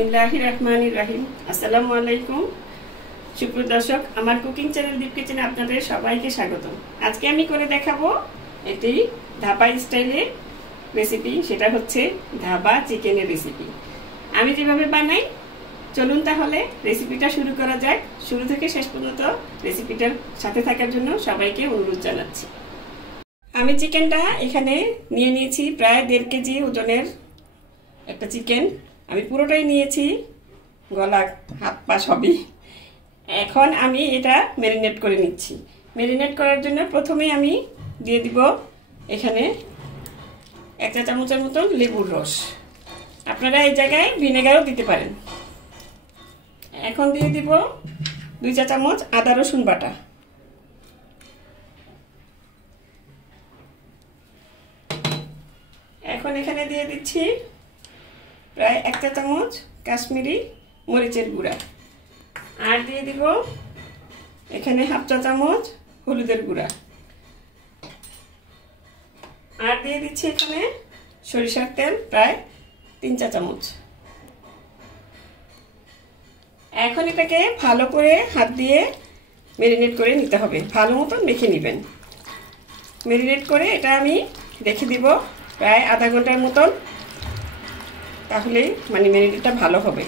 বিসমিল্লাহির রহমানির রহিম। আসসালামু আলাইকুম সুপ্রিয় দর্শক, আমার কুকিং চ্যানেল দীপ কিচেনে আপনাদের সবাইকে স্বাগত। আজকে আমি করে দেখাবো এটি ধাবা স্টাইলের রেসিপি, সেটা হচ্ছে ধাবা চিকেনের রেসিপি। আমি যেভাবে বানাই, চলুন তাহলে রেসিপিটা শুরু করা যাক। শুরু থেকে শেষ পর্যন্ত রেসিপিটার সাথে থাকার জন্য সবাইকে অনুরোধ জানাচ্ছি। আমি চিকেনটা এখানে নিয়ে নিয়েছি প্রায় 1.5 কেজি ওজনের একটা চিকেন। আমি পুরোটাই নিয়েছি, গলা হাত পা সবই। এখন আমি এটা ম্যারিনেট করে নিচ্ছি। ম্যারিনেট করার জন্য প্রথমে আমি দিয়ে দিব এখানে 1 চা চামচের মতন লেবুর রস। আপনারা এই জায়গায় ভিনেগারও দিতে পারেন। এখন দিয়ে দিব 2 চা চামচ আদা রসুন বাটা। এখন এখানে দিয়ে দিচ্ছি প্রায় 1 চা চামচ কাশ্মীরি মরিচের গুঁড়া, আর দিয়ে দিব এখানে 1/2 চা চামচ হলুদের গুঁড়া, আর দিয়ে দিচ্ছি এখানে সরিষার তেল প্রায় 3 চা চামচ। এখন এটাকে ভালো করে হাত দিয়ে ম্যারিনেট করে নিতে হবে, ভালো মতন মেখে নেবেন। ম্যারিনেট করে এটা আমি রেখে দিব প্রায় আধা ঘন্টার মতন, তাহলে মানে ম্যারিনেটটা ভালো হবে।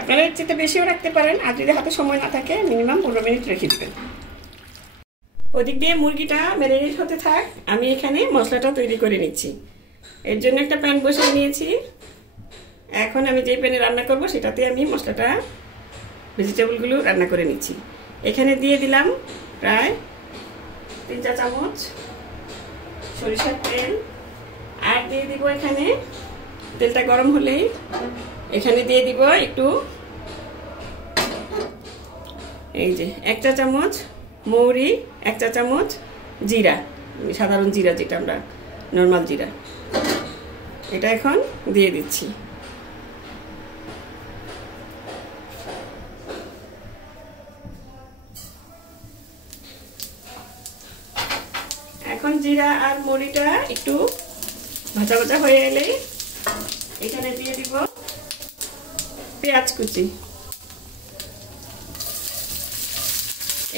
আপনারা এর চেয়ে বেশিও রাখতে পারেন, আর যদি হাতে সময় না থাকে মিনিমাম 15 মিনিট রেখে দেবেন। ওদিক দিয়ে মুরগিটা ম্যারিনেট হতে থাক, আমি এখানে মশলাটা তৈরি করে নিচ্ছি। এর জন্য একটা প্যান বসিয়ে নিয়েছি। এখন আমি যে প্যানে রান্না করব সেটাতে আমি মশলাটা, ভেজিটেবলগুলো রান্না করে নিচ্ছি। এখানে দিয়ে দিলাম প্রায় 3 চা চামচ সরিষার তেল, আর দিয়ে দিব এখানে, তেলটা গরম হলেই এখানে দিয়ে দিব একটু এই যে 1 চা চামচ মৌরি, 1 চা চামচ জিরা, সাধারণ জিরা যেটা আমরা নর্মাল জিরা, এটা এখন দিয়ে দিচ্ছি। এখন জিরা আর মরিটা একটু ভাজা ভাজা হয়ে এলে এখানে দিয়ে দিব পেঁয়াজ কুচি।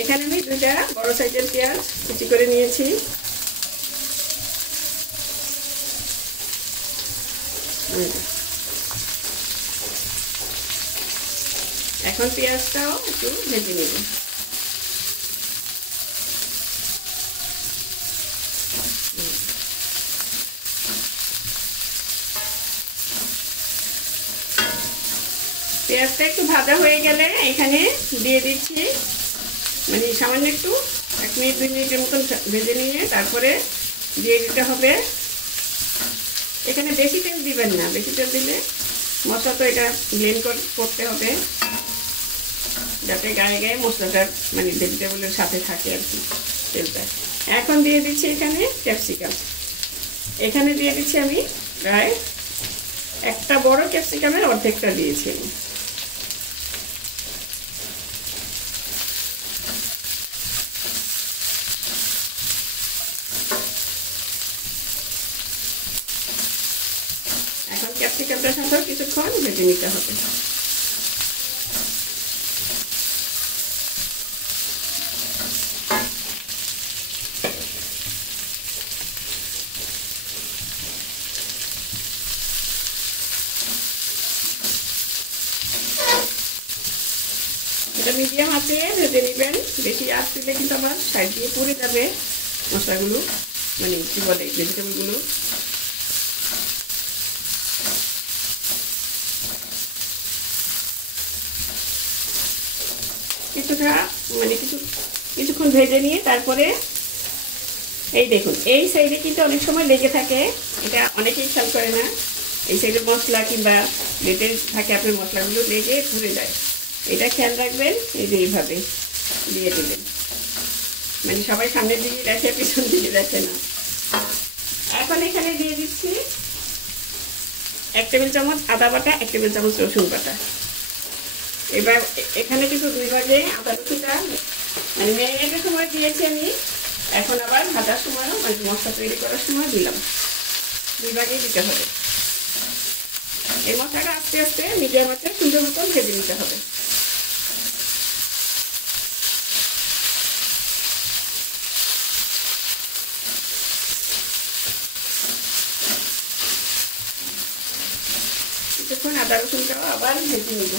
এখানে আমি 2টা বড় সাইজের পেঁয়াজ কুচি করে নিয়েছি। এখন পেঁয়াজটাও একটু ভেজে নেব। পেঁয়াজটা একটু ভাজা হয়ে গেলে এখানে দিয়ে দিচ্ছি, মানে সামান্য একটু 1 মিনিট 2 মিনিটের মতন ভেজে নিয়ে তারপরে দিয়ে দিতে হবে। এখানে বেশি তেল দিবেন না, বেশি তেল দিলে মশলা তো এটা ব্লেন্ড করতে হবে যাতে গায়ে গায়ে মশলাটার মানে ভেজিটেবলের সাথে থাকে আর কি তেলটা। এখন দিয়ে দিচ্ছি এখানে ক্যাপসিকাম। এখানে দিয়ে দিচ্ছি আমি প্রায় একটা বড় ক্যাপসিকামের অর্ধেকটা দিয়েছি আমি। এখন ক্যাপসিকামটার সাথে কিছুক্ষণ ভেজে নিতে হবে। এটা মিডিয়াম আঁচে ভেজে নেবেন, বেশি আঁচ দিলে কিন্তু আমার সাইড দিয়ে পুড়ে যাবে মশলাগুলো, মানে কি বলে ভেজিটেবলগুলো। কিছুক্ষণ ভেজে নিয়ে তারপরে এই দেখুন, এই সাইডে কিন্তু অনেক সময় লেগে থাকে, এটা অনেকেই খেয়াল করে না। এই সাইডে মশলা কিংবা লেটে থাকে আপনার মশলাগুলো লেগে পুড়ে যায়, এটা খেয়াল রাখবেন। এই যে এইভাবে দিয়ে দেবেন, মানে সবাই সামনের দিকে দেখে পিছন দিকে দেখে না। এখন এখানে দিয়ে দিচ্ছি 1 টেবিল চামচ আদা বাটা, 1 টেবিল চামচ রসুন বাটা। এবার এখানে কিন্তু 2 ভাগে আদা রসুনটা মানে ম্যারিনেটের সময় দিয়েছি আমি, এখন আবার ভাজার সময় মানে মশলা তৈরি করার সময় দিলাম। দুই ভাগে দিতে হবে। এই মশলাটা আস্তে আস্তে মিডিয়াম আঁচে সুন্দর মতন ভেজে নিতে হবে। কিছুক্ষণ আদা রসুনটাও আবার ভেজে নিব।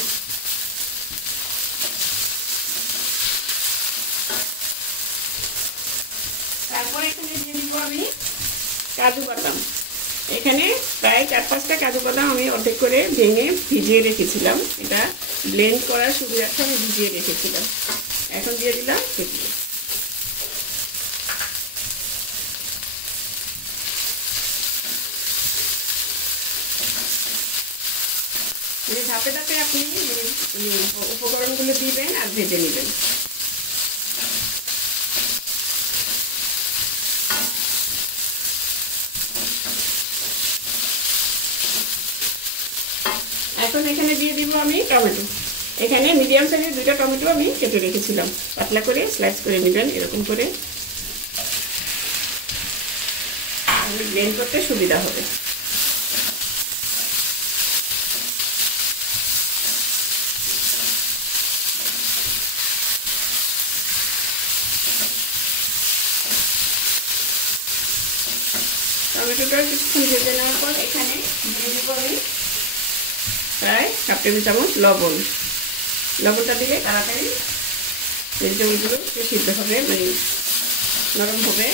তারপর এখানে দিয়ে দিব আমি কাজু বাদাম। এখানে প্রায় 4-5টা কাজু বাদাম আমি অর্ধেক করে ভেঙে ভিজিয়ে রেখেছিলাম। এটা ব্লেন্ড করার সুবিধার্থে আমি ভিজিয়ে রেখেছিলাম। এখন দিয়ে দিলাম সেগুলো। ধাপে ধাপে আপনি উপকরণগুলো দিবেন আর ভেজে নেবেন। এখন এখানে দিয়ে দিব আমি টমেটো। এখানে মিডিয়াম সাইজের 2টা টমেটো আমি কেটে রেখেছিলাম। পাতলা করে স্লাইস করে নেবেন এরকম করে, ব্লেন্ড করতে সুবিধা হবে। টমেটোটা কিছুক্ষণ ভেজে নেওয়ার পর এখানে দিয়ে দেব আমি প্রায় 1/2 টেবিল চামচ লবণ। লবণটা দিলে তাড়াতাড়ি ভেজিটেবলগুলো সিদ্ধ হবে, মানে নরম হবে।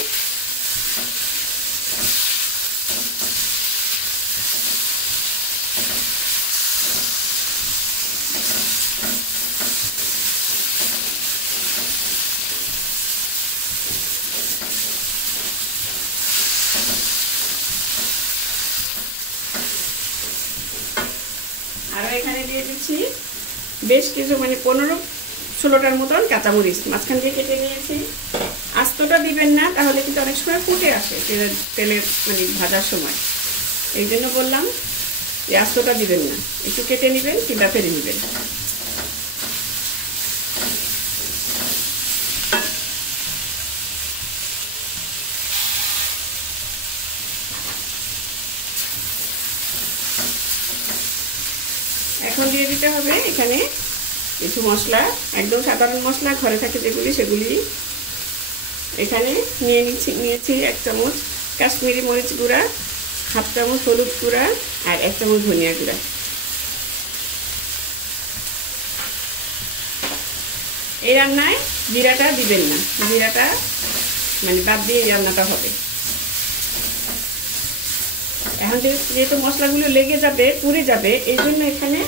আর এখানে দিয়ে দিচ্ছি বেশ কিছু, মানে 15-16টার মতন কাঁচামরিচ মাঝখান দিয়ে কেটে নিয়েছি। আস্তটা দিবেন না, তাহলে কিন্তু অনেক সময় ফুটে আসে তেলের মানে ভাজার সময়। এই জন্য বললাম যে আস্তটা দিবেন না, একটু কেটে নেবেন কিংবা ফেলে নেবেন। এখন দিয়ে দিতে হবে এখানে কিছু মশলা, একদম সাধারণ মশলা ঘরে থাকে যেগুলি সেগুলি। এখানে নিয়েছি 1 চামচ কাশ্মীরি মরিচ গুঁড়া, 1/2 চামচ হলুদ গুঁড়া আর 1 চামচ ধনিয়া গুঁড়া। এই রান্নায় জিরাটা দিবেন না, জিরাটা মানে বাদ দিয়ে রান্নাটা হবে। এখন যেহেতু মশলাগুলো লেগে যাবে, পুড়ে যাবে, এই জন্য এখানে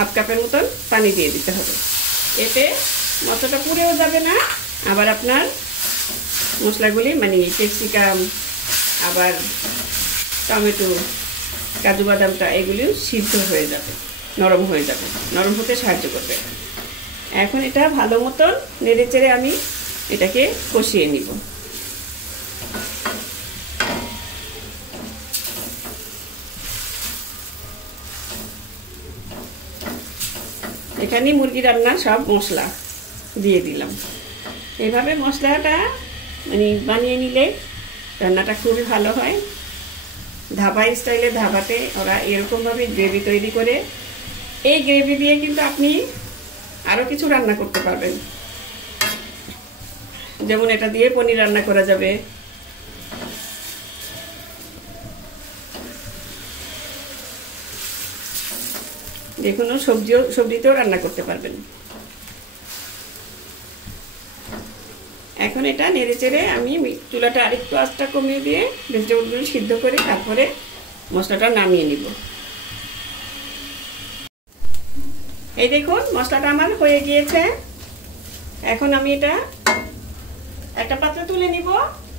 1/2 কাপের মতন পানি দিয়ে দিতে হবে। এতে মশলাটা পুড়েও যাবে না, আবার আপনার মশলাগুলি মানে ক্যাপসিকাম, আবার টমেটো, কাজু বাদামটা এগুলিও সিদ্ধ হয়ে যাবে, নরম হয়ে যাবে, নরম হতে সাহায্য করবে। এখন এটা ভালো মতন নেড়ে চেড়ে আমি এটাকে কষিয়ে নিব। এখানে মুরগি রান্নার সব মশলা দিয়ে দিলাম। এইভাবে মশলাটা মানে বানিয়ে নিলে রান্নাটা খুবই ভালো হয়। ধাবা স্টাইলে ধাবাতে ওরা এরকমভাবে গ্রেভি তৈরি করে, এই গ্রেভি দিয়ে কিন্তু আপনি আরও কিছু রান্না করতে পারবেন। যেমন এটা দিয়ে পনির রান্না করা যাবে, যে কোনো সবজিতেও রান্না করতে পারবেন। এখন এটা নেড়ে চেড়ে আমি চুলাটা আরেকটু আঁচটা কমিয়ে দিয়ে ভেজিটেবলগুলো সিদ্ধ করে তারপরে মশলাটা নামিয়ে নিব। এই দেখুন মশলাটা আমার হয়ে গিয়েছে। এখন আমি এটা একটা পাত্রে তুলে নিব,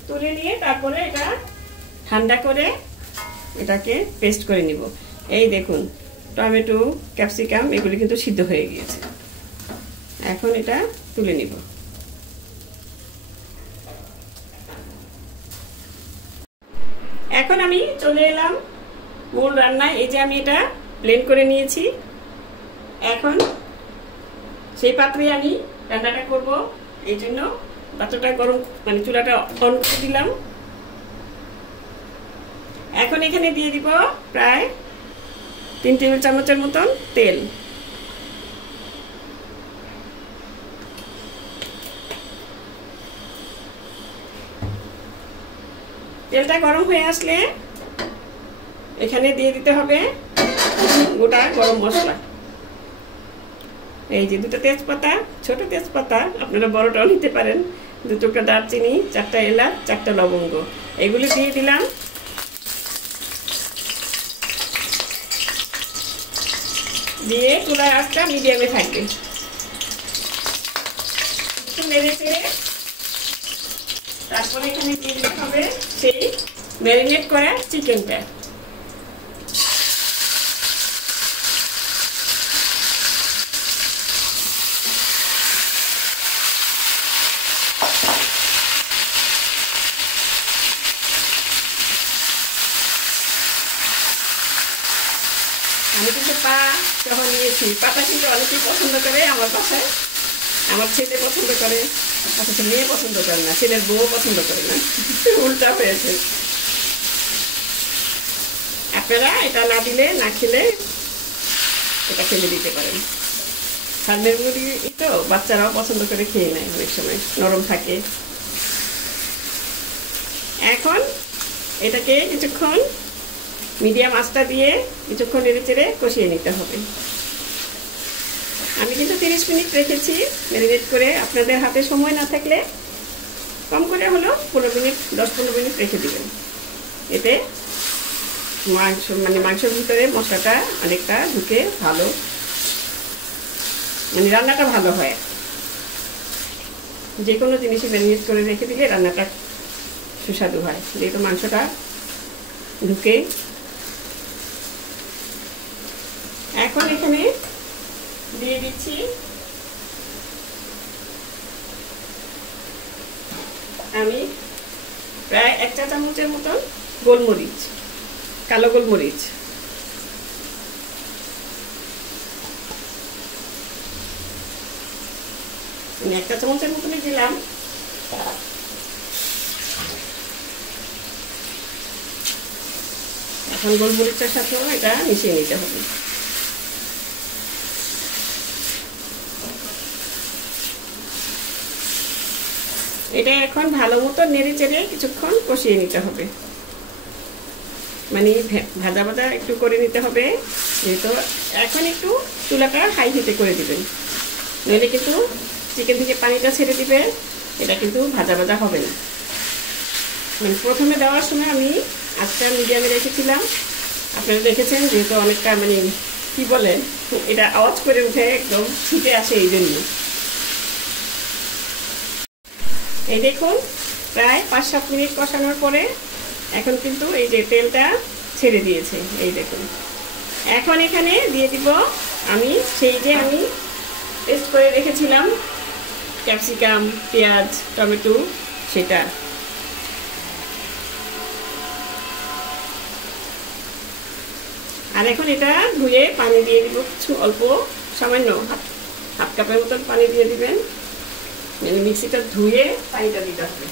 তুলে নিয়ে তারপরে এটা ঠান্ডা করে এটাকে পেস্ট করে নিব। এই দেখুন টমেটো, ক্যাপসিকাম এগুলি কিন্তু সিদ্ধ হয়ে গিয়েছে। এখন এটা তুলে নিব। এখন আমি চলে এলাম মূল রান্নায়। এই যে আমি এটা ব্লেন্ড করে নিয়েছি, এখন সেই পাত্রে আমি রান্নাটা করব। এই জন্য পাত্রটা গরম, মানে চুলাটা অন করে দিলাম। এখন এখানে দিয়ে দিব প্রায় 3 টেবিল চামচের মতন তেল। তেলটা গরম হয়ে আসলে এখানে দিয়ে দিতে হবে গোটা গরম মশলা। এই যে 2টা তেজপাতা, ছোট তেজপাতা, আপনারা বড়টাও নিতে পারেন, 2 টুকরা দারচিনি, 4টা এলাচ, 4টা লবঙ্গ, এগুলি দিয়ে দিলাম। দিয়ে পুরো আঁচটা মিডিয়ামে থাকবে। একটু নেড়ে চেড়ে তারপরে এখানে দিয়ে দিতে হবে সেই ম্যারিনেট করা চিকেনটা। আমি কিন্তু পা সহ নিয়েছি। পাটা কিন্তু অনেকেই পছন্দ করে আমার বাসায়, আমার ছেলে পছন্দ করে, অথচ মেয়ে পছন্দ করে না, ছেলের বউ পছন্দ করে না, উল্টা হয়েছে। আপনারা এটা না দিলে, না খেলে এটা ফেলে দিতে পারেন। সামনের মুড়ি তো বাচ্চারাও পছন্দ করে খেয়ে নেয়, অনেক সময় নরম থাকে। এখন এটাকে কিছুক্ষণ মিডিয়াম আঁচটা দিয়ে কিছুক্ষণ নেড়ে চেড়ে কষিয়ে নিতে হবে। আমি কিন্তু 30 মিনিট রেখেছি ম্যারিনেট করে। আপনাদের হাতে সময় না থাকলে কম করে হলো 15 মিনিট, 10-15 মিনিট রেখে দিবেন। এতে মাংসের ভিতরে মশলাটা অনেকটা ঢুকে ভালো, রান্নাটা ভালো হয়। যে কোনো জিনিসই ম্যারিনেট করে রেখে দিলে রান্নাটা সুস্বাদু হয়, যেহেতু মাংসটা ঢুকে। এখন এখানে দিয়ে দিচ্ছি আমি প্রায় 1 চা চামচের মতন গোলমরিচ, কালো গোলমরিচ। আমি 1 চা চামচের মতনই দিলাম। এখন গোলমরিচের সাথেও এটা মিশিয়ে নিতে হবে। এটা এখন ভালো মতো নেড়ে চেড়ে কিছুক্ষণ কষিয়ে নিতে হবে, ভাজা ভাজা একটু করে নিতে হবে। যেহেতু এখন একটু চুলাটা হাই হিটে করে দিবেন, নইলে কিন্তু চিকেন থেকে পানিটা ছেড়ে দিবে, এটা কিন্তু ভাজা ভাজা হবে না। প্রথমে দেওয়ার সময় আমি আঁচটা মিডিয়ামে রেখেছিলাম, আপনারা দেখেছেন, যেহেতু অনেকটা কি বলে এটা আওয়াজ করে উঠে একদম ফুটে আসে, এই জন্য। এই দেখুন প্রায় 5-7 মিনিট কষানোর পরে এখন কিন্তু এই যে তেলটা ছেড়ে দিয়েছে, এই দেখুন। এখন এখানে দিয়ে দিব আমি সেই যে আমি পেস্ট করে রেখেছিলাম ক্যাপসিকাম, পেঁয়াজ, টমেটো, সেটা। আর এখন এটা ধুয়ে পানি দিয়ে দিব, কিছু অল্প সামান্য হাফ কাপের মতন পানি দিয়ে দিবেন। মিক্সিটা ধুয়ে পানিটা দিতে হবে।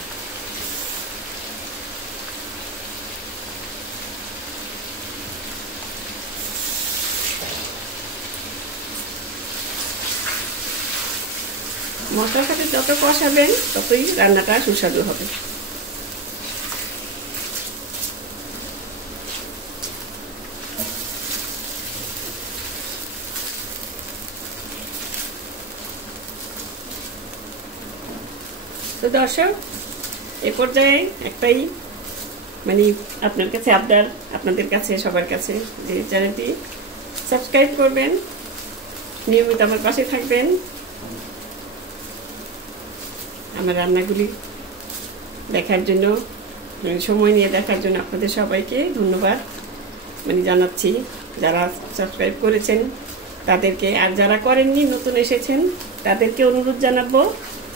মশলার সাথে যত কষাবেন ততই রান্নাটা সুস্বাদু হবে। তো দর্শক, এ পর্যায়ে একটাই আপনার কাছে আবদার, আপনাদের কাছে, সবার কাছে, যে চ্যানেলটি সাবস্ক্রাইব করবেন, নিয়মিত আমার পাশে থাকবেন। আমার রান্নাগুলি দেখার জন্য, সময় নিয়ে দেখার জন্য আপনাদের সবাইকে ধন্যবাদ জানাচ্ছি। যারা সাবস্ক্রাইব করেছেন তাদেরকে, আর যারা করেননি, নতুন এসেছেন, তাদেরকে অনুরোধ জানাবো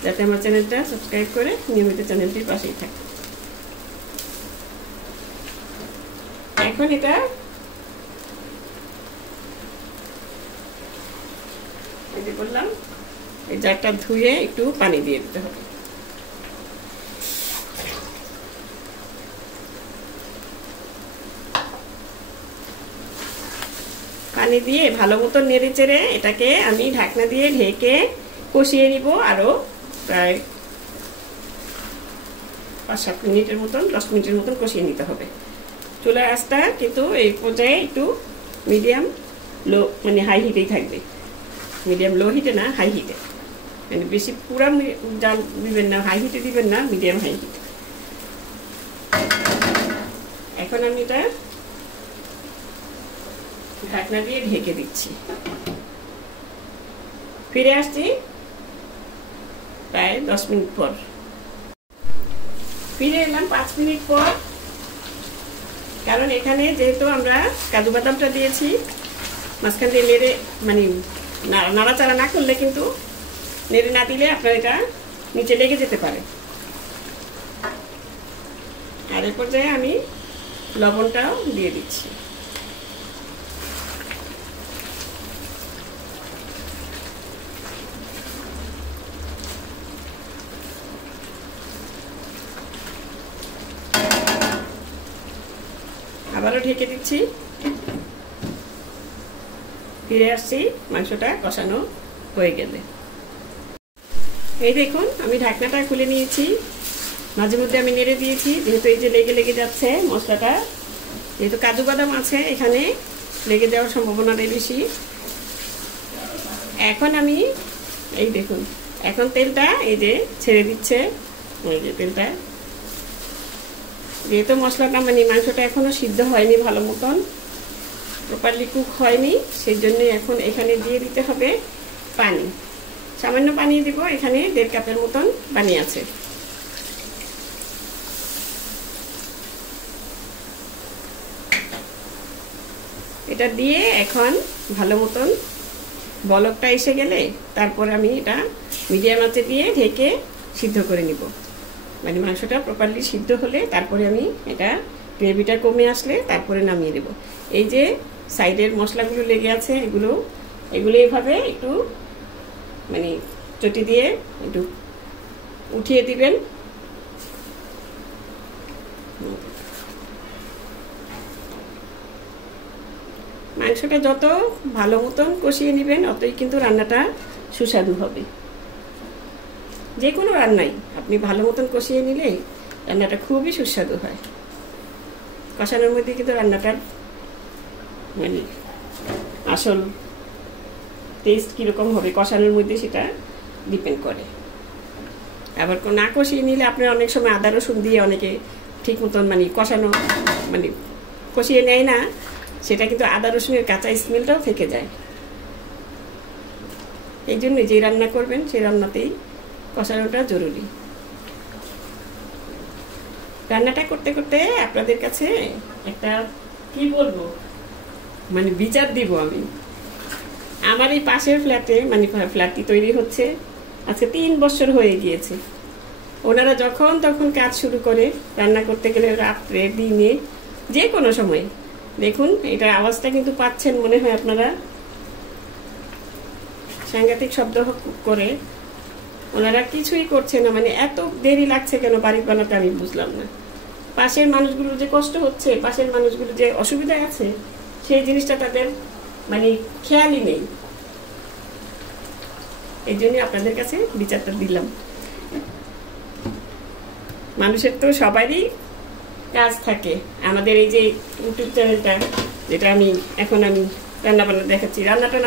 যাতে আমার চ্যানেলটা সাবস্ক্রাইব করে নিয়মিত চ্যানেলটির পাশেই থাকে। এখন এটা বললাম, এই জারটা ধুয়ে একটু পানি দিয়ে দিতে হবে। পানি দিয়ে ভালো মতো নেড়ে চেড়ে এটাকে আমি ঢাকনা দিয়ে ঢেকে কষিয়ে নিব আরো প্রায় 5-7 মিনিটের মতন, 10 মিনিটের মতন কষিয়ে নিতে হবে। চুলার আঁচটা কিন্তু এই পর্যায়ে একটু মিডিয়াম লো মানে হাই হিটেই থাকবে, মিডিয়াম লো হিটে না, হাই হিটে, মানে বেশি পুরা জাল দিবেন না, হাই হিটে দিবেন না, মিডিয়াম হাই হিটে। এখন আমি এটা ঢাকনা দিয়ে ঢেকে দিচ্ছি। ফিরে আসছি প্রায় 10 মিনিট পর। ফিরে এলাম 5 মিনিট পর, কারণ এখানে যেহেতু আমরা কাজু বাদামটা দিয়েছি, মাঝখান দিয়ে নেড়ে মানে নাড়াচাড়া না করলে কিন্তু, নেড়ে না দিলে আপনার এটা নিচে লেগে যেতে পারে। আর এই পর্যায়ে আমি লবণটাও দিয়ে দিচ্ছি। আবারও ঢেকে দিচ্ছি। ফিরে আসছি মাংসটা কষানো হয়ে গেলে। এই দেখুন আমি ঢাকনাটা খুলে নিয়েছি, মাঝে মধ্যে আমি নেড়ে দিয়েছি, যেহেতু এই যে লেগে লেগে যাচ্ছে মশলাটা, যেহেতু কাজু বাদাম আছে এখানে, লেগে যাওয়ার সম্ভাবনাটাই বেশি। এখন আমি এই দেখুন এখন তেলটা এই যে ছেড়ে দিচ্ছে, এই যে তেলটা, যেহেতু মশলাটা মানে মাংসটা এখনো সিদ্ধ হয়নি ভালো মতন, প্রপারলি কুক হয়নি, সেই জন্য এখন এখানে দিয়ে দিতে হবে পানি। সামান্য পানি দিব, এখানে 1.5 কাপের মতন পানি আছে। এটা দিয়ে এখন ভালো মতন বলকটা এসে গেলে তারপর আমি এটা মিডিয়াম আঁচে দিয়ে ঢেকে সিদ্ধ করে নিব। মানে মাংসটা প্রপারলি সিদ্ধ হলে তারপরে আমি এটা গ্রেভিটা কমে আসলে তারপরে নামিয়ে দেব। এই যে সাইডের মশলাগুলো লেগে আছে এগুলো এইভাবে একটু মানে চটি দিয়ে একটু উঠিয়ে দিবেন। মাংসটা যত ভালো মতন কষিয়ে নেবেন অতই কিন্তু রান্নাটা সুস্বাদু হবে। যে কোনো রান্নাই আপনি ভালো মতন কষিয়ে নিলে রান্নাটা খুবই সুস্বাদু হয়। কষানোর মধ্যে কিন্তু রান্নাটার মানে আসল টেস্ট কীরকম হবে কষানোর মধ্যে সেটা ডিপেন্ড করে। আবার না কষিয়ে নিলে আপনার অনেক সময় আদা রসুন দিয়ে অনেকে ঠিক মতন মানে কষানো মানে কষিয়ে নেয় না, সেটা কিন্তু আদা রসুনের কাঁচা স্মেলটাও থেকে যায়। এই জন্যই যে রান্না করবেন সেই রান্নাতেই কষানোটা জরুরি। রান্নাটা করতে করতে আপনাদের কাছে একটা কি বলবো মানে বিচার দিব আমি। আমার এই পাশের ফ্ল্যাটে মানে ফ্ল্যাটটি তৈরি হচ্ছে আজকে 3 বছর হয়ে গিয়েছে। ওনারা যখন তখন কাজ শুরু করে, রান্না করতে গেলে রাত্রে দিনে যে কোনো সময়, দেখুন এটা আওয়াজটা কিন্তু পাচ্ছেন মনে হয় আপনারা, সাংঘাতিক শব্দ করে। ওনারা কিছুই করছে না, মানে এত দেরি লাগছে কেন বাড়ি বানাতে আমি বুঝলাম না। পাশের মানুষগুলো যে কষ্ট হচ্ছে, পাশের মানুষগুলো যে অসুবিধায় আছে, সেই জিনিসটা তাদের মানে খেয়ালই নেই। এই জন্য আপনাদের কাছে বিচারটা দিলাম। মানুষের তো সবারই কাজ থাকে। আমাদের এই যে ইউটিউব চ্যানেলটা, যেটা আমি রান্না বান্না দেখাচ্ছি, রান্নাটা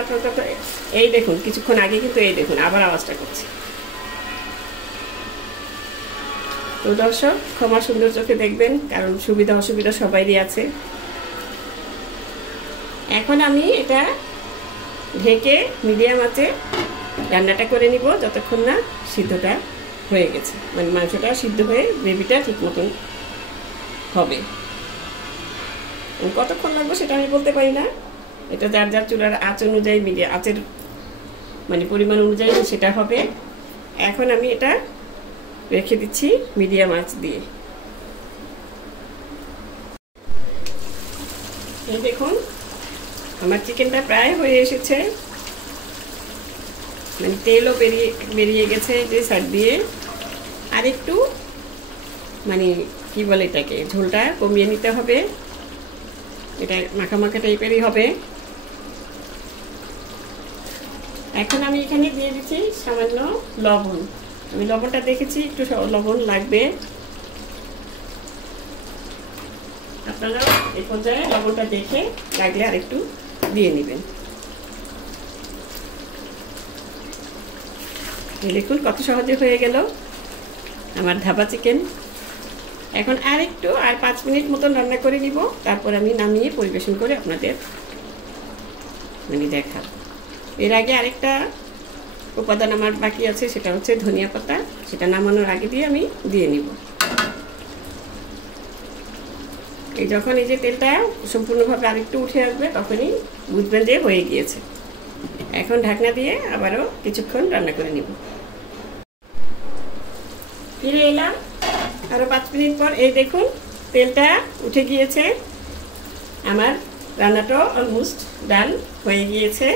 এই দেখুন কিছুক্ষণ আগে কিন্তু এই দেখুন আবার আওয়াজটা করছে। তো দর্শক ক্ষমা সুন্দর চোখে দেখবেন, কারণ সুবিধা অসুবিধা সবারই আছে। এখন আমি এটা ঢেকে মিডিয়াম আঁচে রান্নাটা করে নিব যতক্ষণ না সিদ্ধটা হয়ে গেছে, মানে মাংসটা সিদ্ধ হয়ে গ্রেভিটা ঠিক মতন হবে। কতক্ষণ লাগবে সেটা আমি বলতে পারি না, এটা যার যার চুলার আঁচ অনুযায়ী আঁচের মানে পরিমাণ অনুযায়ী সেটা হবে। এখন আমি এটা রেখে দিচ্ছি মিডিয়াম আঁচ দিয়ে। এই দেখুন আমার চিকেনটা প্রায় হয়ে এসেছে, মানে তেলও বেরিয়ে গেছে যে সাইড দিয়ে। আর একটু মানে কি বলে এটাকে, ঝোলটা কমিয়ে নিতে হবে, এটা মাখা মাখা টাইপেরই হবে। এখন আমি এখানে দিয়ে দিচ্ছি সামান্য লবণ। আমি লবণটা দেখেছি একটু লবণ লাগবে, আপনারা এই পর্যায়ে লবণটা দেখে লাগলে আর একটু দিয়ে নেবেন। দেখুন কত সহজে হয়ে গেল আমার ধাবা চিকেন। এখন আর 5 মিনিট মতন রান্না করে নিব, তারপর আমি নামিয়ে পরিবেশন করে আপনাদের দেখাবো। এর আগে আরেকটা উপাদান আমার বাকি আছে, সেটা হচ্ছে ধনিয়া পাতা। সেটা নামানোর আগে দিয়ে আমি দিয়ে নিব। যখন এই যে তেলটা সম্পূর্ণভাবে আরেকটু উঠে আসবে তখনই বুঝবেন যে হয়ে গিয়েছে। এখন ঢাকনা দিয়ে আবারও কিছুক্ষণ রান্না করে নিব। ফিরে এলাম আরো 5 মিনিট পর। এই দেখুন তেলটা উঠে গিয়েছে, আমার রান্নাটা অলমোস্ট ডান হয়ে গিয়েছে।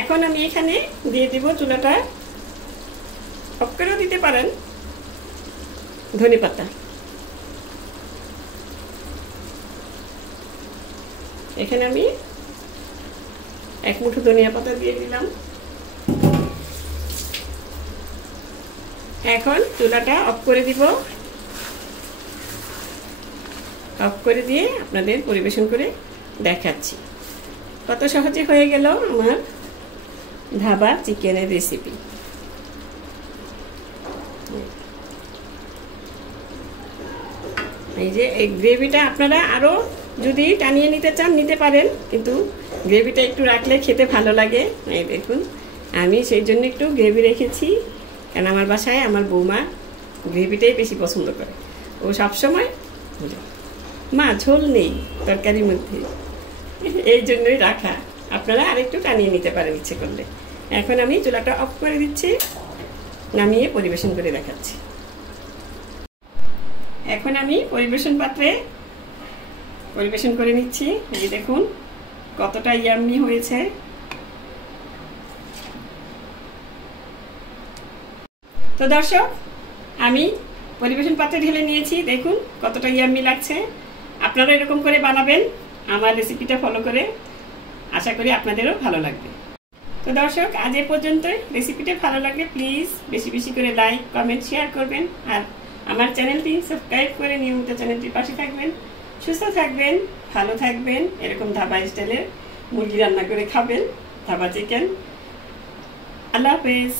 এখন আমি এখানে দিয়ে দিব, চুলাটা অফ করেও দিতে পারেন, ধনেপাতা। এখানে আমি 1 মুঠো ধনিয়া পাতা দিয়ে দিলাম। এখন চুলাটা অফ করে দিব। অফ করে দিয়ে আপনাদের পরিবেশন করে দেখাচ্ছি কত সহজে হয়ে গেল আমার ধাবা চিকেনের রেসিপি। এই যে এই গ্রেভিটা আপনারা আরো যদি টানিয়ে নিতে চান নিতে পারেন, কিন্তু গ্রেভিটা একটু রাখলে খেতে ভালো লাগে। এই দেখুন আমি সেই জন্য একটু গ্রেভি রেখেছি, কারণ আমার বাসায় আমার বৌমা গ্রেভিটাই বেশি পছন্দ করে। ও সবসময় মা ঝোল নেই তরকারির মধ্যে, এই জন্যই রাখা। আপনারা আরেকটু টানিয়ে নিতে পারেন ইচ্ছে করলে। এখন আমি চুলাটা অফ করে দিচ্ছি, নামিয়ে পরিবেশন করে দেখাচ্ছি। এখন আমি পরিবেশন পাত্রে পরিবেশন করে নিচ্ছি। এই দেখুন কতটা ইয়াম্মি হয়েছে। তো দর্শক, আমি পরিবেশন পাত্রে ঢেলে নিয়েছি। দেখুন কতটা ইয়াম্মি লাগছে। আপনারা এরকম করে বানাবেন আমার রেসিপিটা ফলো করে, আশা করি আপনাদেরও ভালো লাগবে। তো দর্শক, আজ এ পর্যন্তই। রেসিপিটা ভালো লাগলে প্লিজ বেশি বেশি করে লাইক, কমেন্ট, শেয়ার করবেন। আর আমার চ্যানেলটি সাবস্ক্রাইব করে নিয়মিত চ্যানেলটির পাশে থাকবেন। সুস্থ থাকবেন, ভালো থাকবেন। এরকম ধাবা স্টাইলের মুরগি রান্না করে খাবেন, ধাবা চিকেন। আল্লাহ হাফেজ।